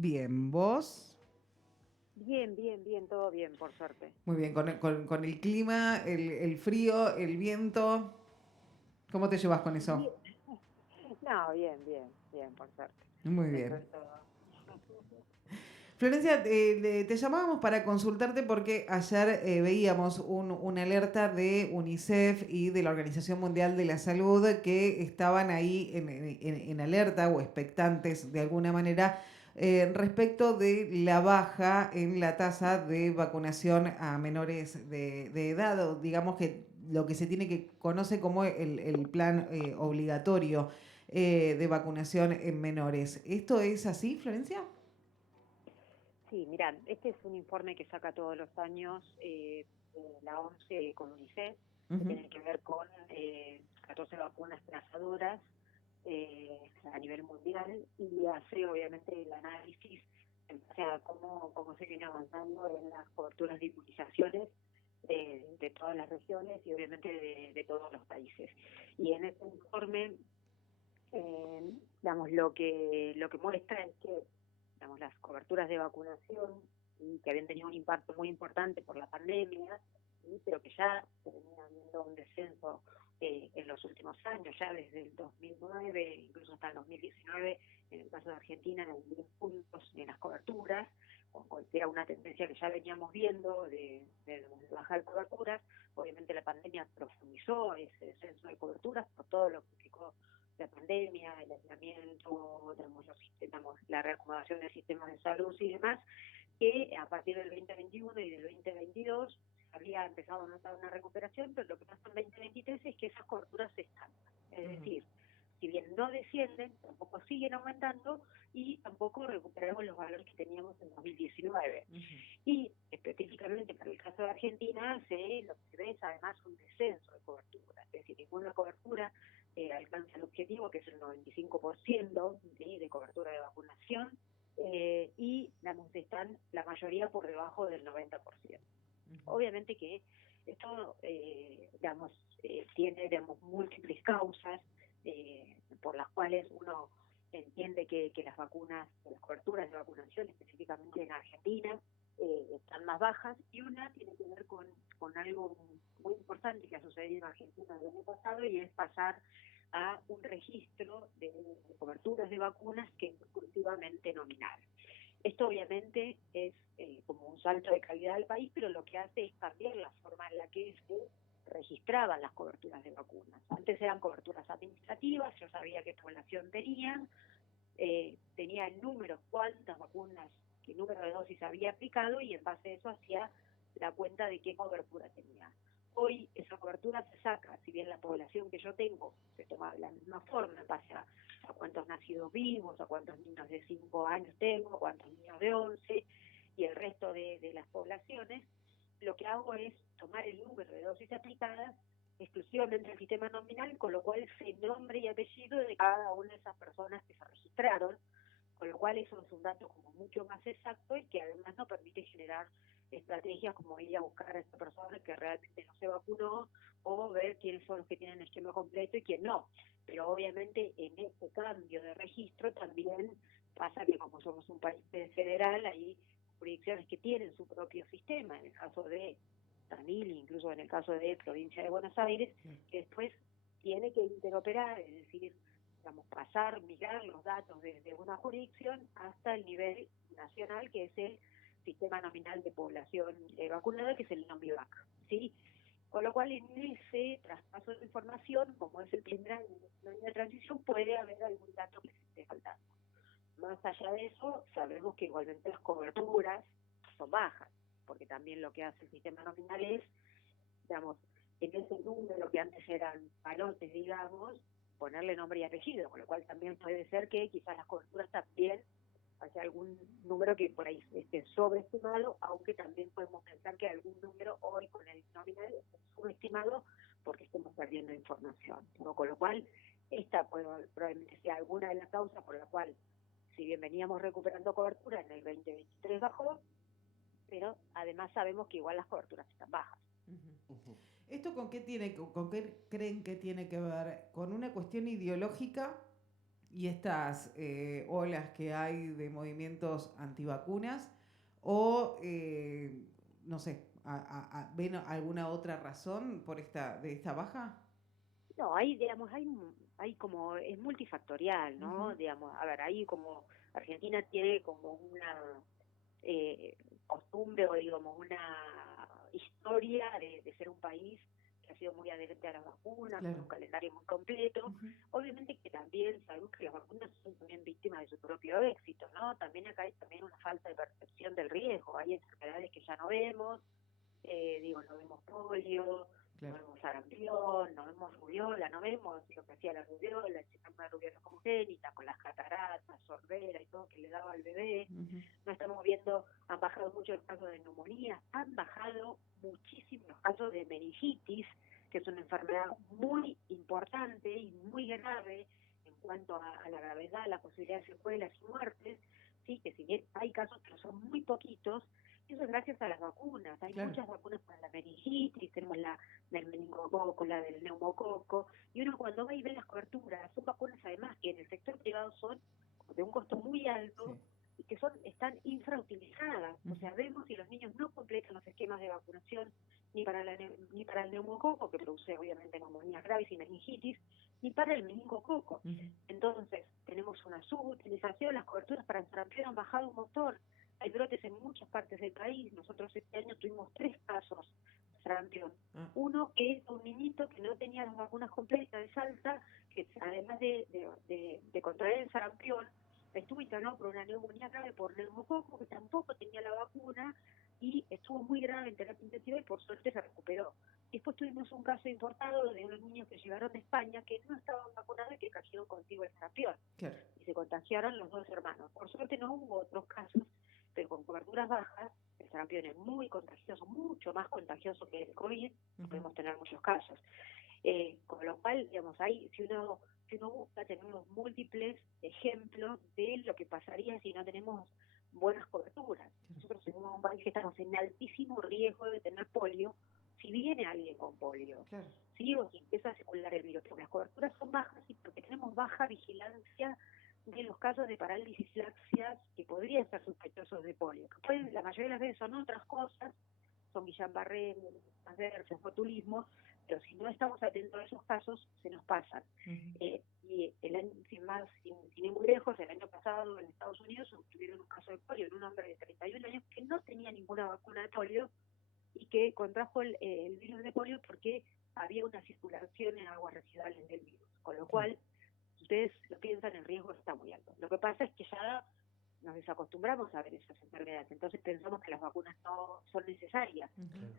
Bien, ¿vos? Bien, bien, bien, todo bien, por suerte. Muy bien, con el clima, el frío, el viento, ¿cómo te llevas con eso? Bien. No, bien, bien, bien, por suerte. Muy Dentro bien. de todo. Florencia, te llamábamos para consultarte porque ayer veíamos una alerta de UNICEF y de la Organización Mundial de la Salud que estaban ahí en alerta o expectantes de alguna manera respecto de la baja en la tasa de vacunación a menores de edad, o digamos que lo que se tiene que conoce como el plan obligatorio de vacunación en menores. ¿Esto es así, Florencia? Sí, mira, este es un informe que saca todos los años la OMS con UNICEF, que Ujú. tiene que ver con 14 vacunas trazadoras a nivel mundial y hace obviamente el análisis en base a cómo se viene avanzando en las coberturas de inmunizaciones de todas las regiones y obviamente de todos los países. Y en este informe digamos, lo que muestra es que digamos, las coberturas de vacunación, y que habían tenido un impacto muy importante por la pandemia, pero que ya se venía viendo un descenso en los últimos años, ya desde el 2009, incluso hasta el 2019, en el caso de Argentina, en 10 puntos en las coberturas, que era una tendencia que ya veníamos viendo de bajar coberturas. Obviamente la pandemia profundizó ese descenso de coberturas por todo lo que implicó la pandemia, el aislamiento, tenemos la reacomodación del sistema de salud y demás, que a partir del 2021 y del 2022 había empezado a notar una recuperación, pero lo que pasa en 2023 es que esas coberturas se estancan. Es Ujú. decir, si bien no descienden, tampoco siguen aumentando y tampoco recuperamos los valores que teníamos en 2019. Ujú. Y específicamente para el caso de Argentina, lo que se ve es además un descenso de cobertura, es decir, ninguna cobertura alcanza el objetivo, que es el 95% de cobertura de vacunación, y digamos, están la mayoría por debajo del 90%. Ujú. Obviamente que esto tiene digamos, múltiples causas por las cuales uno entiende que las vacunas, que las coberturas de vacunación, específicamente en Argentina, están más bajas, y una tiene que ver con algo muy importante que ha sucedido en Argentina el año pasado, y es pasar a un registro de coberturas de vacunas que es exclusivamente nominal. Esto obviamente es como un salto de calidad al país, pero lo que hace es cambiar la forma en la que se registraban las coberturas de vacunas. Antes eran coberturas administrativas, yo sabía qué población tenía el número, cuántas vacunas, qué número de dosis había aplicado, y en base a eso hacía la cuenta de qué cobertura tenía. Hoy esa cobertura se saca, si bien la población que yo tengo se toma de la misma forma, en base a cuántos nacidos vivos, a cuántos niños de 5 años tengo, a cuántos niños de 11 y el resto de las poblaciones. Lo que hago es tomar el número de dosis aplicadas exclusivamente el sistema nominal, con lo cual sé nombre y apellido de cada una de esas personas que se registraron, con lo cual eso es un dato como mucho más exacto y que además nos permite generar estrategias como ir a buscar a esa persona que realmente no se vacunó, o ver quiénes son los que tienen el esquema completo y quién no. Pero obviamente en este cambio de registro también pasa que como somos un país federal, hay jurisdicciones que tienen su propio sistema. En el caso de Tanil, incluso en el caso de Provincia de Buenos Aires, que después tiene que interoperar, es decir, digamos, migrar los datos desde una jurisdicción hasta el nivel nacional, que es el sistema nominal de población vacunada, que es el NOMIVAC, ¿sí? Con lo cual, en ese traspaso de información, como es el primer año de transición, puede haber algún dato que se esté faltando. Más allá de eso, sabemos que igualmente las coberturas son bajas, porque también lo que hace el sistema nominal es, digamos, en ese número que antes eran palotes, digamos, ponerle nombre y apellido, con lo cual también puede ser que quizás las coberturas también haya algún número que por ahí esté sobreestimado, aunque también podemos pensar que algún número hoy con el nominal es subestimado porque estamos perdiendo información, ¿no? Con lo cual esta probablemente sea alguna de las causas por la cual, si bien veníamos recuperando cobertura en el 2023 bajó, pero además sabemos que igual las coberturas están bajas. Ujú. ¿Esto con qué creen que tiene que ver? ¿Con una cuestión ideológica y estas olas que hay de movimientos antivacunas o, no sé, ¿ven alguna otra razón por de esta baja? No, hay, digamos, hay como, es multifactorial, ¿no? Ujú. Digamos, a ver, hay como, Argentina tiene como una costumbre o digamos una historia de ser un país que ha sido muy adherente a las vacunas, con Claro. un calendario muy completo. Ujú. Obviamente que también sabemos que las vacunas son también víctimas de su propio éxito, ¿no? También acá hay también una falta de percepción del riesgo. Hay enfermedades que ya no vemos, no vemos polio, no Claro. vemos sarampión, no vemos rubiola, no vemos lo que hacía la rubiola, el sistema de rubiola congénita, con las cataratas, sordera y todo que le daba al bebé. Ujú. No estamos viendo, han bajado mucho los casos de neumonía, han bajado muchísimo los casos de meningitis, que es una enfermedad muy importante y muy grave en cuanto a la gravedad, la posibilidad de secuelas y muertes, sí, que si bien hay casos, pero son muy poquitos, eso es gracias a las vacunas. Hay Claro. muchas vacunas para la meningitis, tenemos la del meningococo, la del neumococo, y uno cuando va y ve las coberturas, son vacunas además que en el sector privado son de un costo muy alto Sí. y que están infrautilizadas. O Ujú. sea, vemos que los niños no completan los esquemas de vacunación ni para el neumococo, que produce obviamente neumonías graves y meningitis, ni para el meningococo. Ujú. Entonces, tenemos una subutilización, las coberturas para el sarampión han bajado un montón. Hay brotes en muchas partes del país. Nosotros este año tuvimos 3 casos de sarampión. Ah, Uno que es un niñito que no tenía las vacunas completas de Salta, que además de contraer el sarampión, estuvo internado por una neumonía grave por neumococo, que tampoco tenía la vacuna, y estuvo muy grave en terapia intensiva y por suerte se recuperó. Después tuvimos un caso importado de unos niños que llegaron de España que no estaban vacunados y que trajeron consigo el sarampión claro. y se contagiaron los 2 hermanos. Por suerte no hubo otros casos, pero con coberturas bajas, el sarampión es muy contagioso, mucho más contagioso que el COVID, Ujú. podemos tener muchos casos. Con lo cual, digamos, si uno busca, tenemos múltiples ejemplos de lo que pasaría si no tenemos buenas coberturas. Nosotros somos un país que estamos en altísimo riesgo de tener polio si viene alguien con polio, Claro. ¿sí? O si empieza a circular el virus. Porque las coberturas son bajas y porque tenemos baja vigilancia de los casos de parálisis laxias que podrían ser sospechosos de polio. Que la mayoría de las veces son otras cosas, son Guillain-Barré, alergias, botulismo, pero si no estamos atentos a esos casos, se nos pasan. Ujú. Y el año, sin ir muy lejos, el año pasado en Estados Unidos tuvieron un caso de polio en un hombre de 31 años que no tenía ninguna vacuna de polio y que contrajo el virus de polio porque había una circulación en aguas residuales del virus. Con lo Claro. cual, si ustedes lo piensan, el riesgo está muy alto. Lo que pasa es que ya nos desacostumbramos a ver esas enfermedades, entonces pensamos que las vacunas no son necesarias Ujú. Claro.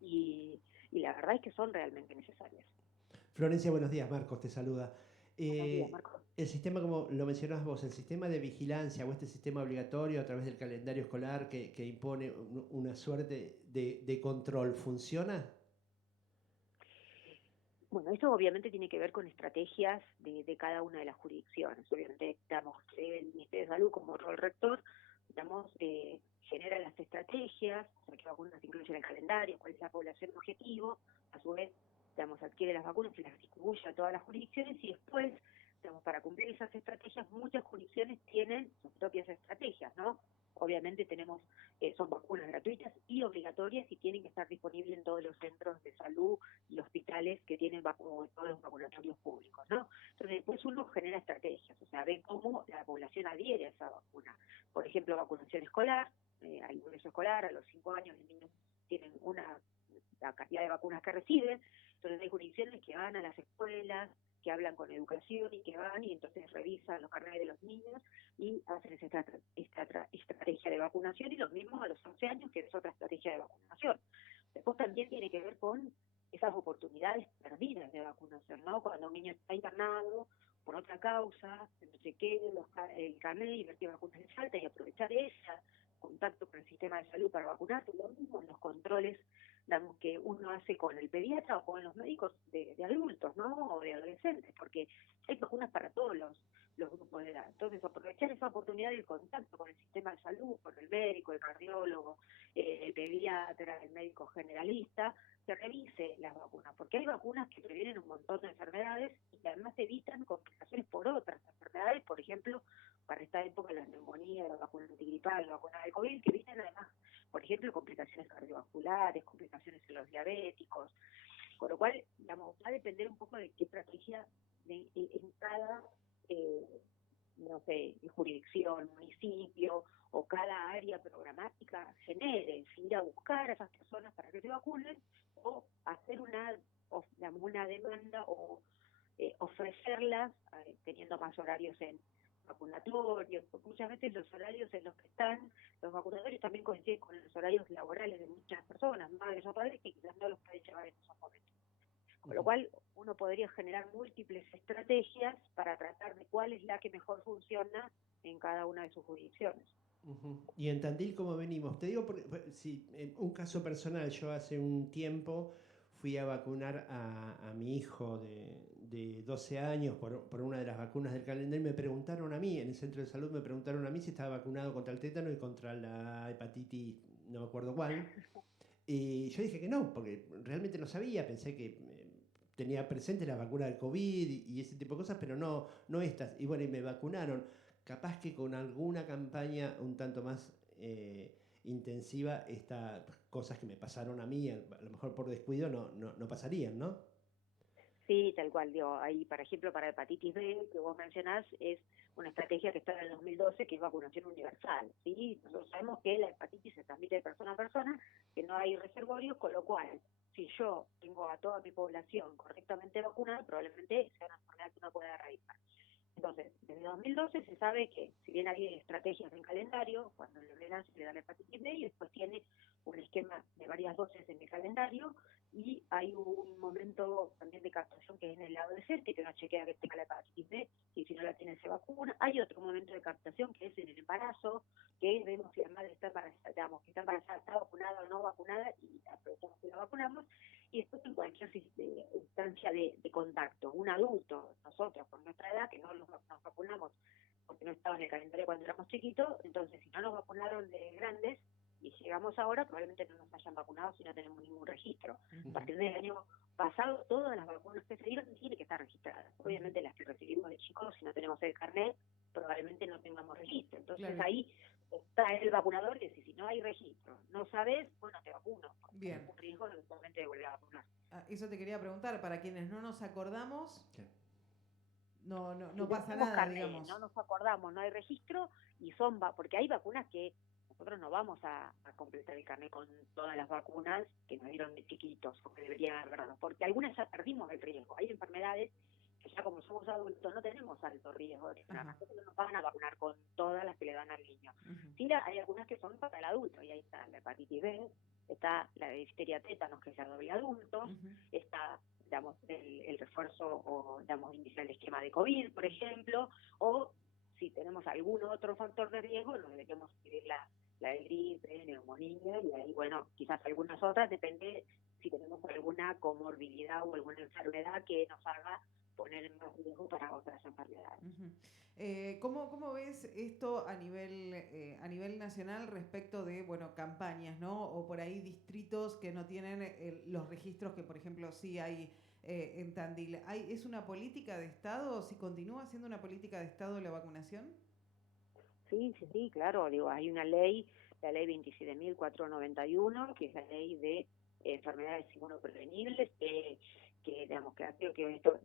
y la verdad es que son realmente necesarias. Florencia, buenos días, Marcos te saluda. Buenos días, Marco. El sistema, como lo mencionabas vos, el sistema de vigilancia o este sistema obligatorio a través del calendario escolar que impone una suerte de control, ¿funciona? Bueno, eso obviamente tiene que ver con estrategias de cada una de las jurisdicciones. Obviamente, el Ministerio de Salud como rol rector, genera las estrategias, o sea, qué vacunas se incluyen en el calendario, cuál es la población objetivo, a su vez, adquiere las vacunas y las distribuye a todas las jurisdicciones y después, para cumplir esas estrategias, muchas jurisdicciones tienen sus propias estrategias, ¿no? Obviamente son vacunas gratuitas y obligatorias y tienen que estar disponibles en todos los centros de salud y hospitales que tienen todos los vacunatorios públicos, ¿no? Entonces, después uno genera estrategias, o sea, ve cómo la población adhiere a esa vacuna. Por ejemplo, vacunación escolar, hay ingreso escolar, a los 5 años los niños tienen la cantidad de vacunas que reciben, entonces hay jurisdicciones que van a las escuelas, que hablan con educación y que van y entonces revisan los carnets de los niños y hacen esta estrategia de vacunación y los mismos a los 11 años, que es otra estrategia de vacunación. Después también tiene que ver con esas oportunidades perdidas de vacunación, ¿no? Cuando un niño está internado por otra causa, se chequee el carnet y ver qué vacunas le falta y aprovechar ese contacto con el sistema de salud para vacunarse, lo mismo en los controles que uno hace con el pediatra o con los médicos de adultos, ¿no? O de adolescentes, porque hay vacunas para todos los grupos de edad. Entonces, aprovechar esa oportunidad del contacto con el sistema de salud, con el médico, el cardiólogo, el pediatra, el médico generalista, que revise las vacunas, porque hay vacunas que previenen un montón de enfermedades y que además evitan complicaciones por otras enfermedades, por ejemplo, para esta época la neumonía, la vacuna antigripal, la vacuna de COVID, que evitan además, por ejemplo, complicaciones cardiovasculares, complicaciones en los diabéticos, con lo cual, digamos, va a depender un poco de qué estrategia en cada, no sé, jurisdicción, municipio o cada área programática genere, ir a buscar a esas personas para que se vacunen o hacer una demanda o ofrecerlas teniendo más horarios en vacunatorios, porque muchas veces los horarios en los que están los vacunatorios también coinciden con los horarios laborales de muchas personas, madres o padres que quizás no los pueden llevar en esos momentos. Con lo cual uno podría generar múltiples estrategias para tratar de cuál es la que mejor funciona en cada una de sus jurisdicciones. Y en Tandil, ¿cómo venimos? Te digo, si, en un caso personal, yo hace un tiempo fui a vacunar a mi hijo de 12 años por una de las vacunas del calendario y me preguntaron a mí, en el centro de salud me preguntaron a mí si estaba vacunado contra el tétano y contra la hepatitis, no me acuerdo cuál. Y yo dije que no, porque realmente no sabía, pensé que tenía presente la vacuna del COVID y ese tipo de cosas, pero no estas. Y bueno, y me vacunaron. Capaz que con alguna campaña un tanto más intensiva, estas cosas que me pasaron a mí, a lo mejor por descuido, no pasarían, ¿no? Sí, tal cual. Digo, ahí, por ejemplo, para hepatitis B, que vos mencionás, es una estrategia que está en el 2012, que es vacunación universal. ¿Sí? Nosotros sabemos que la hepatitis se transmite de persona a persona, que no hay reservorios, con lo cual, si yo tengo a toda mi población correctamente vacunada, probablemente sea una enfermedad que uno pueda erradicar. Entonces, desde 2012 se sabe que, si bien hay estrategias en calendario, cuando el bebé nace le da la hepatitis B y después tiene un esquema de varias dosis en el calendario, y hay un momento también de captación que es en el adolescente, que uno chequea que tenga la hepatitis B, y si no la tiene se vacuna. Hay otro momento de captación que es en el embarazo, que vemos si la madre está embarazada, digamos, que está embarazada, está vacunada o no vacunada, y aprovechamos que la vacunamos. Y después en cualquier instancia de contacto, un adulto, nosotros con nuestra edad, que no nos vacunamos porque no estaba en el calendario cuando éramos chiquitos, entonces si no nos vacunaron de grandes y llegamos ahora, probablemente no nos hayan vacunado si no tenemos ningún registro. A partir del año pasado, todas las vacunas que se dieron tienen que estar registradas. Obviamente las que recibimos de chicos, si no tenemos el carnet, probablemente no tengamos registro. Entonces ahí está el vacunador que si no hay registro, no sabes, bueno, te vacuno. Bien. Un riesgo eventualmente de volver a vacunar. Eso te quería preguntar, para quienes no nos acordamos, ¿Qué? no pasa nada, carnet, digamos. no nos acordamos, no hay registro y porque hay vacunas que nosotros no vamos a completar el carnet con todas las vacunas que nos dieron de chiquitos, porque deberían haber dado, porque algunas ya perdimos el riesgo. Hay enfermedades que ya como somos adultos no tenemos alto riesgo de enfermar, no nos van a vacunar con todas las que le dan al niño. Sí, hay algunas que son para el adulto, y ahí está la hepatitis B, está la difteria tétanos, que es la doble adultos, está, digamos, el refuerzo o, digamos, iniciar el esquema de COVID, por ejemplo, o si tenemos algún otro factor de riesgo, nos deberíamos pedir la de gripe, neumonía, y ahí, bueno, quizás algunas otras, depende si tenemos alguna comorbilidad o alguna enfermedad que nos haga poner en más riesgo para otras enfermedades. ¿Cómo ves esto a nivel nacional respecto de, bueno, campañas, ¿no? O por ahí distritos que no tienen los registros que, por ejemplo, sí hay en Tandil. ¿Es una política de Estado? ¿Si continúa siendo una política de Estado la vacunación? Sí, claro. Digo, hay una ley, la ley 27.491, que es la ley de enfermedades inmunoprevenibles, que digamos que creo que esto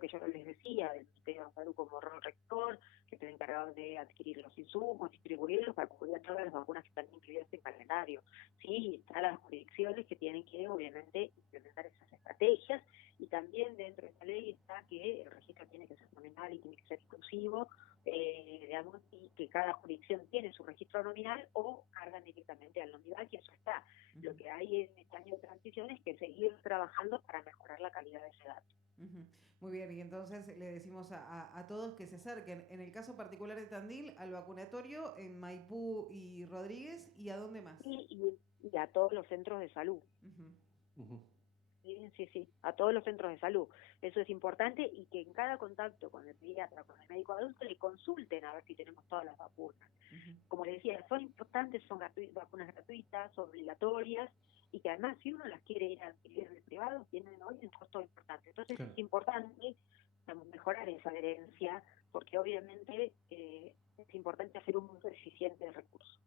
que yo les decía del Ministerio de Salud como rol rector, que está encargado de adquirir los insumos, distribuirlos para cubrir todas las vacunas que están incluidas en el calendario. Sí, están las jurisdicciones que tienen que obviamente implementar esas estrategias, y también dentro de esta ley está que el registro tiene que ser nominal y tiene que ser exclusivo, digamos, y que cada jurisdicción tiene su registro nominal o cargan directamente al nominal, y eso está. Lo que hay en este año de transición es que seguir trabajando para mejorar la calidad de ese dato. Muy bien, y entonces le decimos a todos que se acerquen, en el caso particular de Tandil, al vacunatorio en Maipú y Rodríguez, ¿y a dónde más? Y a todos los centros de salud. Sí, a todos los centros de salud. Eso es importante, y que en cada contacto con el pediatra, con el médico adulto, le consulten a ver si tenemos todas las vacunas. Como les decía, son importantes, son vacunas gratuitas, obligatorias, y que además si uno las quiere ir a adquirir en el privado, tienen hoy un costo importante. Entonces es importante mejorar esa adherencia, porque obviamente es importante hacer un uso eficiente del recurso.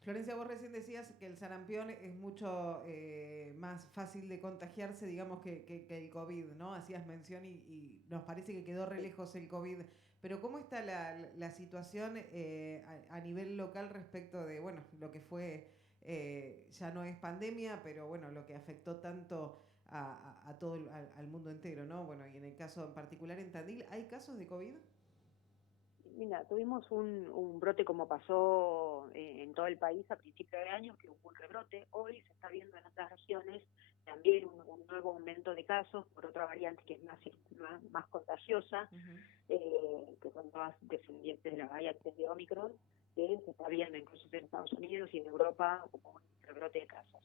Florencia, vos recién decías que el sarampión es mucho más fácil de contagiarse, digamos, que el COVID, ¿no? Hacías mención y nos parece que quedó re lejos el COVID. Pero ¿cómo está la situación a nivel local respecto de, bueno, lo que fue, ya no es pandemia, pero bueno, lo que afectó tanto a todo al mundo entero, ¿no? Bueno, y en el caso en particular en Tandil, ¿hay casos de COVID? Mira, tuvimos un brote como pasó en todo el país a principio de año, que hubo un rebrote. Hoy se está viendo en otras regiones también un nuevo aumento de casos por otra variante que es más contagiosa, que son todas descendientes de la variante de Omicron, que se está viendo incluso en Estados Unidos y en Europa como un rebrote de casos.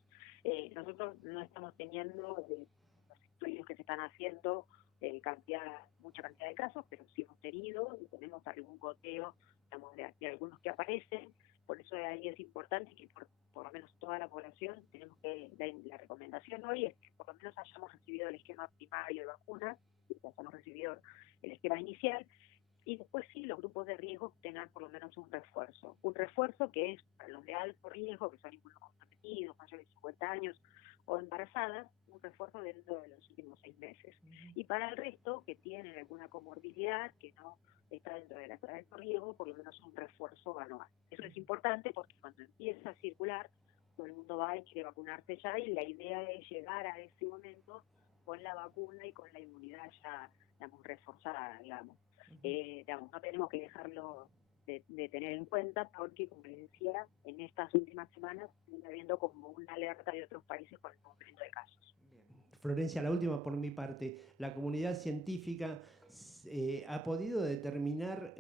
Nosotros no estamos teniendo los estudios que se están haciendo mucha cantidad de casos, pero sí hemos tenido y tenemos algún goteo, digamos, de algunos que aparecen. Por eso ahí es importante que por lo menos toda la población tenemos que, la recomendación hoy es que por lo menos hayamos recibido el esquema primario de vacunas, que hayamos recibido el esquema inicial, y después sí los grupos de riesgo tengan por lo menos un refuerzo que es para los de alto riesgo, que son inmunocomprometidos, mayores de 50 años o embarazadas, un refuerzo dentro de los últimos 6 meses. Y para el resto, que tienen alguna comorbilidad, que no está dentro de la de alto riesgo, por lo menos un refuerzo anual. Eso es importante porque cuando empieza a circular, todo el mundo va y quiere vacunarse ya, y la idea es llegar a ese momento con la vacuna y con la inmunidad ya, digamos, reforzada, digamos. No tenemos que dejarlo de tener en cuenta, porque, como les decía, en estas últimas semanas está habiendo como una alerta de otros países con el aumento de casos. Florencia, la última por mi parte. La comunidad científica ha podido determinar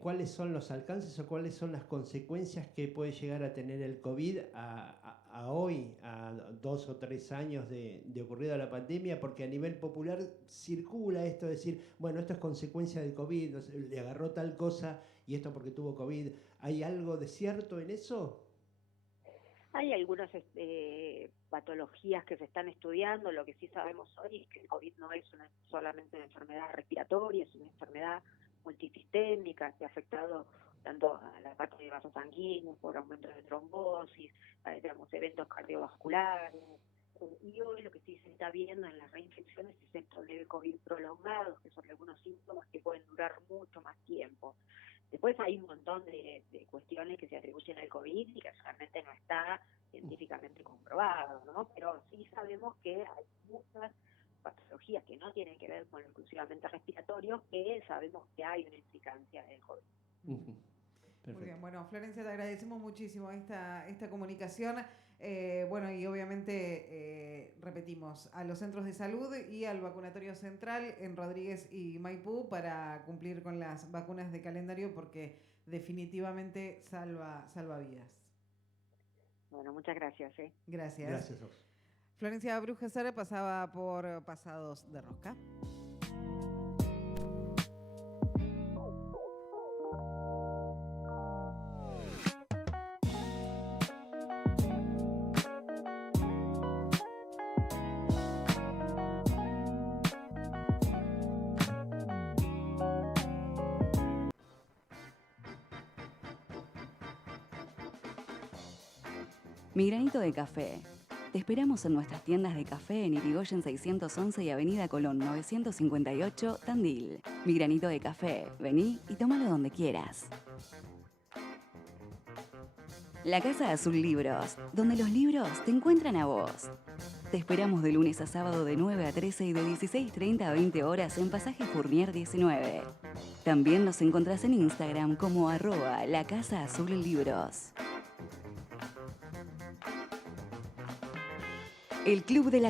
cuáles son los alcances o cuáles son las consecuencias que puede llegar a tener el COVID a hoy, a 2 o 3 años de ocurrida la pandemia, porque a nivel popular circula esto de decir, bueno, esto es consecuencia del COVID, le agarró tal cosa y esto porque tuvo COVID. ¿Hay algo de cierto en eso? Hay algunas patologías que se están estudiando. Lo que sí sabemos hoy es que el COVID no es solamente una enfermedad respiratoria, es una enfermedad multisistémica que ha afectado tanto a la parte de vasos sanguíneos por aumento de trombosis, eventos cardiovasculares. Y hoy lo que sí se está viendo en las reinfecciones es estos de COVID prolongados, que son algunos síntomas que pueden durar mucho más tiempo. Después hay un montón de cuestiones que se atribuyen al COVID y que realmente no está científicamente comprobado, ¿no? Pero sí sabemos que hay muchas patologías que no tienen que ver con exclusivamente respiratorios, que sabemos que hay una implicancia del COVID. Muy bien, bueno, Florencia, te agradecemos muchísimo esta comunicación. Bueno, y obviamente repetimos, a los centros de salud y al vacunatorio central en Rodríguez y Maipú para cumplir con las vacunas de calendario, porque definitivamente salva vidas. Bueno, muchas gracias. Gracias. Gracias a vos. Florencia Brujesar pasaba por Pasados de Rosca. Mi Granito de Café. Te esperamos en nuestras tiendas de café en Irigoyen 611 y Avenida Colón 958, Tandil. Mi Granito de Café. Vení y tómalo donde quieras. La Casa Azul Libros, donde los libros te encuentran a vos. Te esperamos de lunes a sábado de 9 a 13 y de 16:30 a 20 horas en Pasaje Fournier 19. También nos encontrás en Instagram como @La Casa Azul Libros. El Club de la